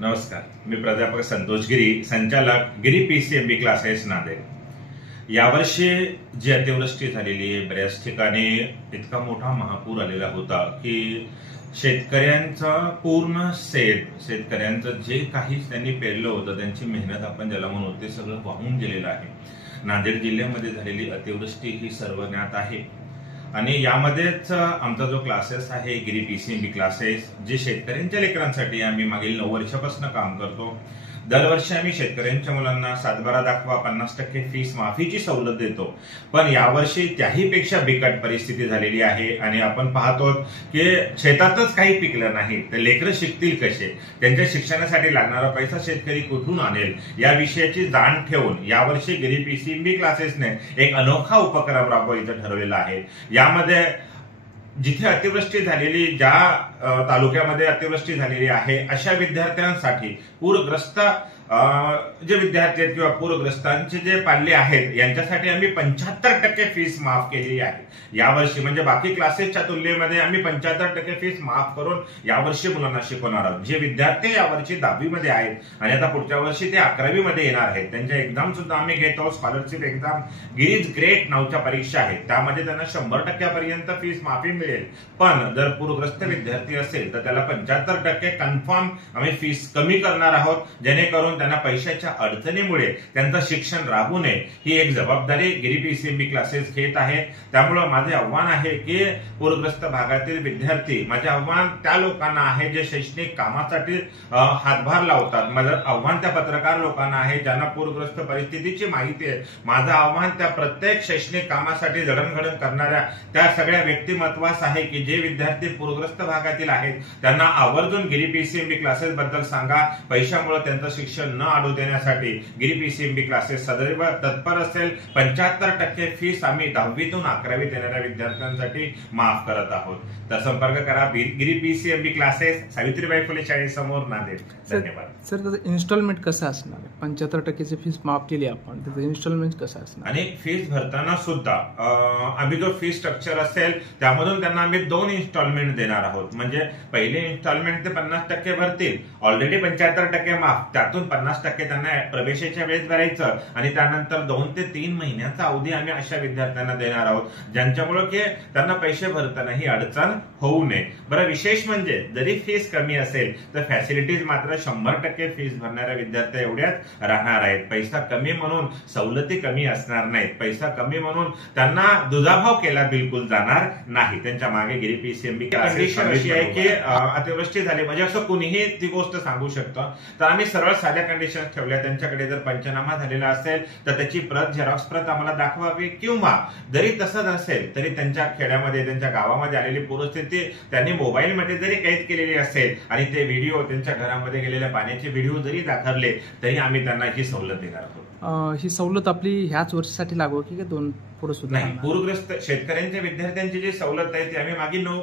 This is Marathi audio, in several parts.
नमस्कार, मी प्राध्यापक संतोष गिरी, संचालक गिरी पीसीएमबी क्लासेस नांदेड. यावर्षी जी अतिवृष्टी झालेली आहे, बऱ्याच ठिकाणी इतका मोठा महापूर आलेला होता की शेतकऱ्यांचा पूर्ण शेतकऱ्यांचं जे काही त्यांनी पेरलं होतं, त्यांची मेहनत आपण ज्याला म्हणू, ते सगळं वाहून गेलेलं आहे. नांदेड जिल्ह्यामध्ये झालेली अतिवृष्टी ही सर्वज्ञात आहे आणि यामध्येच आमचा जो क्लासेस आहे गिरी पीसीएमबी क्लासेस, जे शेतकऱ्यांच्या लेकरांसाठी आम्ही मागील 9 वर्षापासून काम करतो. दरवर्षी आम्ही शेतकऱ्यांच्या मुलांना सातबारा दाखवा 50% फीस माफीची सवलत देतो. पण यावर्षी त्याही पेक्षा बिकट परिस्थिती झालेली आहे आणि आपण पाहतो की शेतातच काही पिकलं नाही तर लेकरं शिकतील कसे, त्यांच्या शिक्षणासाठी लागणारा पैसा शेतकरी कुठून आणेल, या विषयाची जाण ठेवून यावर्षी गिरी पीसीएमबी क्लासेसने एक अनोखा उपक्रम राबवायचं ठरवलेला आहे. यामध्ये जिथे अतिवृष्टी झालेली, ज्या तालुक्यामध्ये अतिवृष्टी झालेली आहे, अशा विद्यार्थ्यांसाठी पूरग्रस्त जे विद्यार्थी आहेत किंवा पूरग्रस्तांचे जे पाल्य आहेत यांच्यासाठी आम्ही 75% फीस माफ केलेली आहे यावर्षी. म्हणजे बाकी क्लासेसच्या तुलनेमध्ये आम्ही 75% फीस माफ करून यावर्षी मुलांना शिकवणार आहोत. जे विद्यार्थी यावर्षी 10वी मध्ये आहेत आणि आता पुढच्या वर्षी ते 11वी मध्ये येणार आहेत, त्यांच्या एक्झाम सुद्धा आम्ही घेत आहोत. स्कॉलरशिप एक्झाम गिरीज ग्रेट नावच्या परीक्षा आहेत, त्यामध्ये त्यांना 100% पर्यंत फीस माफी मिळेल. पण जर पूरग्रस्त विद्यार्थी असेल तर त्याला 75% कन्फर्म आम्ही फीस कमी करणार आहोत, जेणेकरून त्यांना पैशाच्या अडचणीमुळे त्यांचं शिक्षण राबू नये ही एक जबाबदारी गिरी पीसीएमबी क्लासेस घेत आहे. त्यामुळे माझे आव्हान आहे की पूरग्रस्त भागातील विद्यार्थी, माझे आव्हान त्या लोकांना आहे जे शैक्षणिक कामासाठी हातभार लावतात. माझं आव्हान त्या पत्रकार लोकांना आहे ज्यांना पूरग्रस्त परिस्थितीची माहिती आहे. माझं आव्हान त्या प्रत्येक शैक्षणिक कामासाठी जडणघडण करणाऱ्या त्या सगळ्या व्यक्तिमत्वास आहे की जे विद्यार्थी पूरग्रस्त भागातील आहेत त्यांना आवर्जून गिरी पीसीएमबी क्लासेस बद्दल सांगा. पैशामुळे त्यांचं शिक्षण न अडू देण्यासाठी गिरी पीसीएमबी क्लासेस सदैव तत्पर असेल. 75% फीस आम्ही 10वीतून 11वीत येणाऱ्या विद्यार्थ्यांसाठी माफ करत आहोत. तर संपर्क करा गिरी पीसीएमबी क्लासेस, सावित्रीबाई फुले शाळेसमोर, नांदेड. धन्यवाद. सर, त्याचं इन्स्टॉलमेंट कसं असणार? 75% फीस माफ केली आपण, त्याचं इन्स्टॉलमेंट कसं असणार? आणि फीस भरताना सुद्धा आम्ही जो फीस स्ट्रक्चर असेल त्यामधून त्यांना आम्ही 2 इन्स्टॉलमेंट देणार आहोत. म्हणजे पहिले इन्स्टॉलमेंट ते 50% भरतील, ऑलरेडी 75% माफ, त्यातून 50% त्यांना प्रवेशाच्या वेळेस भरायचं आणि त्यानंतर 2 ते 3 महिन्याचा अवधी आम्ही अशा विद्यार्थ्यांना देणार आहोत ज्यांच्यामुळे की त्यांना पैसे भरताना ही अडचण होऊ नये. बरं, विशेष म्हणजे जरी फीस कमी असेल तर फॅसिलिटीज मात्र 100% फीस भरणाऱ्या विद्यार्थी एवढ्याच राहणार आहेत. पैसा कमी म्हणून सवलती कमी असणार नाहीत, पैसा कमी म्हणून त्यांना दुजाभाव केला बिलकुल जाणार नाही. त्यांच्या मागे गिरी पीसीएमबी कंडिशन अशी आहे की अतिवृष्टी झाली म्हणजे असं कुणीही ती गोष्ट सांगू शकतं. तर आम्ही सरळ साध्या कंडिशन ठेवल्या. त्यांच्याकडे जर पंचनामा झालेला असेल तर त्याची प्रत, झेरॉक्स प्रत आम्हाला दाखवावी, किंवा जरी तसं नसेल तरी त्यांच्या खेड्यामध्ये, त्यांच्या गावामध्ये आलेली पूरस्थिती त्यांनी मोबाईलमध्ये जरी कैद केलेली असेल आणि ते व्हिडिओ, त्यांच्या घरामध्ये गेलेल्या पाण्याचे व्हिडिओ जरी दाखवले तरी आम्ही त्यांना ही सवलत देणार आहोत. ही सवलत आपली ह्याच वर्षासाठी लागू की 2 पुढे सुद्धा? नाही, पूरग्रस्त शेतकऱ्यांच्या विद्यार्थ्यांची जी सवलत आहे ती आम्ही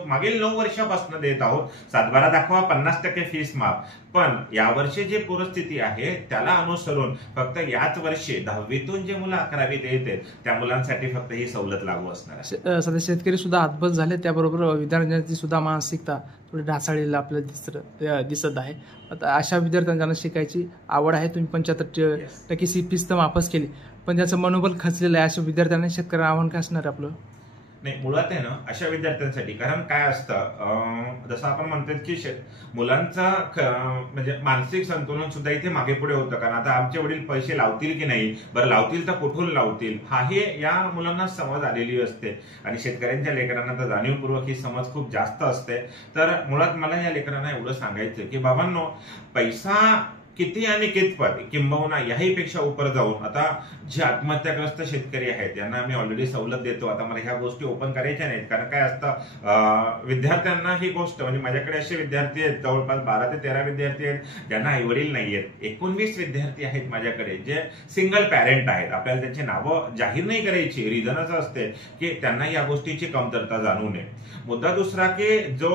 मागील 9 वर्षापासून देत आहोत. सातबारा दाखवा 50% फीस माफ. पण यावर्षी जी पूरस्थिती आहे त्याला अनुसरून फक्त याच वर्षी 10वीतून जे मुलं 11वीत येते त्या मुलांसाठी फक्त ही सवलत लागू असणार आहे. सध्या शेतकरी सुद्धा हातबल झाले, त्याबरोबर विद्यार्थ्यांची सुद्धा मानसिकता थोडी ढासळलेली आपल्याला दिसत आहे. आता अशा विद्यार्थ्यांना शिकायची आवड आहे, तुम्ही 75% फीस तर माफच केली, पण त्याचं मनोबल खचलेलं आहे. अशा विद्यार्थ्यांना शेतकऱ्यांना आव्हान काय असणार आपलं? नाही, मुळात आहे ना अशा विद्यार्थ्यांसाठी, कारण काय असतं, जसं आपण म्हणतो की मुलांचं म्हणजे मानसिक संतुलन सुद्धा इथे मागे पुढे होतं. कारण आता आमचे वडील पैसे लावतील की नाही, बरं लावतील तर कुठून लावतील, हाही या मुलांना समज आलेली असते. आणि शेतकऱ्यांच्या लेकरांना तर जाणीवपूर्वक ही समज खूप जास्त असते. तर मुळात मला या लेकरांना एवढं सांगायचं की बाबांनो, पैसा किती आणि कितपत, किंबहुना याही पेक्षा उपर जाऊन आता जे आत्महत्याग्रस्त शेतकरी आहेत यांना आम्ही ऑलरेडी सवलत देतो. आता मला ह्या गोष्टी ओपन करायच्या नाहीत, कारण काय असतं, विद्यार्थ्यांना ही गोष्ट, म्हणजे माझ्याकडे असे विद्यार्थी आहेत, जवळपास 12 ते 13 विद्यार्थी आहेत ज्यांना आईवडील नाहीयेत. 19 विद्यार्थी आहेत माझ्याकडे जे सिंगल पॅरेंट आहेत. आपल्याला त्यांची नावं जाहीर नाही करायची, रिझन असं असते की त्यांना या गोष्टीची कमतरता जाणू नये. मुद्दा दुसरा की जो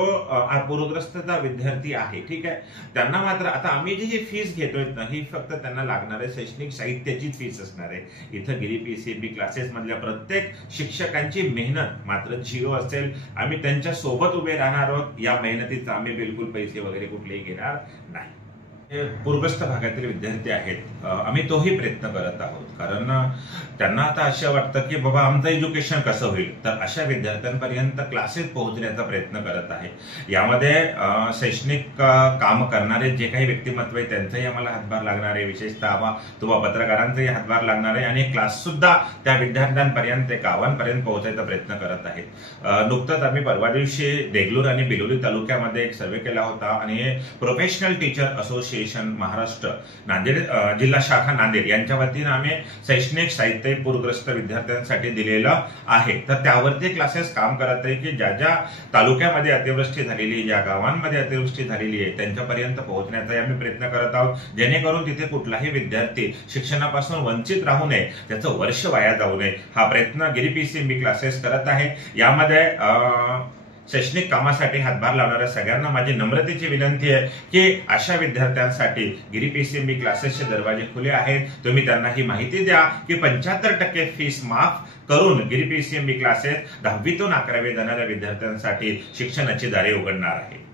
पूरग्रस्तचा विद्यार्थी आहे, ठीक आहे, त्यांना मात्र आता आम्ही जी फीस घेतोय ना, ही फक्त त्यांना लागणाऱ्या शैक्षणिक साहित्याचीच फीस असणार आहे. इथं गिरी पीसीएमबी क्लासेस मधल्या प्रत्येक शिक्षकांची मेहनत मात्र 0 असेल. आम्ही त्यांच्या सोबत उभे राहणार आहोत. या मेहनतीचा आम्ही बिलकुल पैसे वगैरे कुठलेही घेणार नाही. पूरग्रस्त भागातील विद्यार्थी आहेत, आम्ही तोही प्रयत्न करत आहोत. कारण त्यांना आता असं वाटतं की बाबा आमचं एज्युकेशन कसं होईल, तर अशा विद्यार्थ्यांपर्यंत क्लासेस पोहोचण्याचा प्रयत्न करत आहे. यामध्ये शैक्षणिक काम करणारे जे काही व्यक्तिमत्व आहे त्यांचाही आम्हाला हातभार लागणार आहे, विशेषतः पत्रकारांचाही हातभार लागणार आहे, आणि क्लास सुद्धा त्या विद्यार्थ्यांपर्यंत गावांपर्यंत पोहोचायचा प्रयत्न करत आहेत. नुकतंच आम्ही परवा दिवशी देगलूर आणि बिलोली तालुक्यामध्ये एक सर्वे केला होता, आणि professional teacher association Maharashtra Nanded जिल्हा शाखा नांदेड यांच्या वतीनं आम्ही शैक्षणिक साहित्य पूरग्रस्त विद्यार्थ्यांसाठी दिलेलं आहे. तर त्यावरती क्लासेस काम करत आहे की ज्या ज्या तालुक्यामध्ये अतिवृष्टी झालेली, ज्या गावांमध्ये अतिवृष्टी झालेली आहे त्यांच्यापर्यंत पोहोचण्याचा आम्ही प्रयत्न करत आहोत, जेणेकरून तिथे कुठलाही विद्यार्थी शिक्षणापासून वंचित राहू नये, त्याचं वर्ष वाया जाऊ नये, हा प्रयत्न गिरी पीसीएमबी क्लासेस करत आहे. यामध्ये शैक्षणिक कामासाठी हातभार लावणाऱ्या सगळ्यांना माझी नम्रतेची विनंती आहे की अशा विद्यार्थ्यांसाठी गिरी पीसीएमबी क्लासेसचे दरवाजे खुले आहेत. तुम्ही त्यांना ही माहिती द्या की 75% फीस माफ करून गिरी पीसीएमबी क्लासेस 10वीतून 11वी जाणाऱ्या विद्यार्थ्यांसाठी शिक्षणाची दारे उघडणार आहे.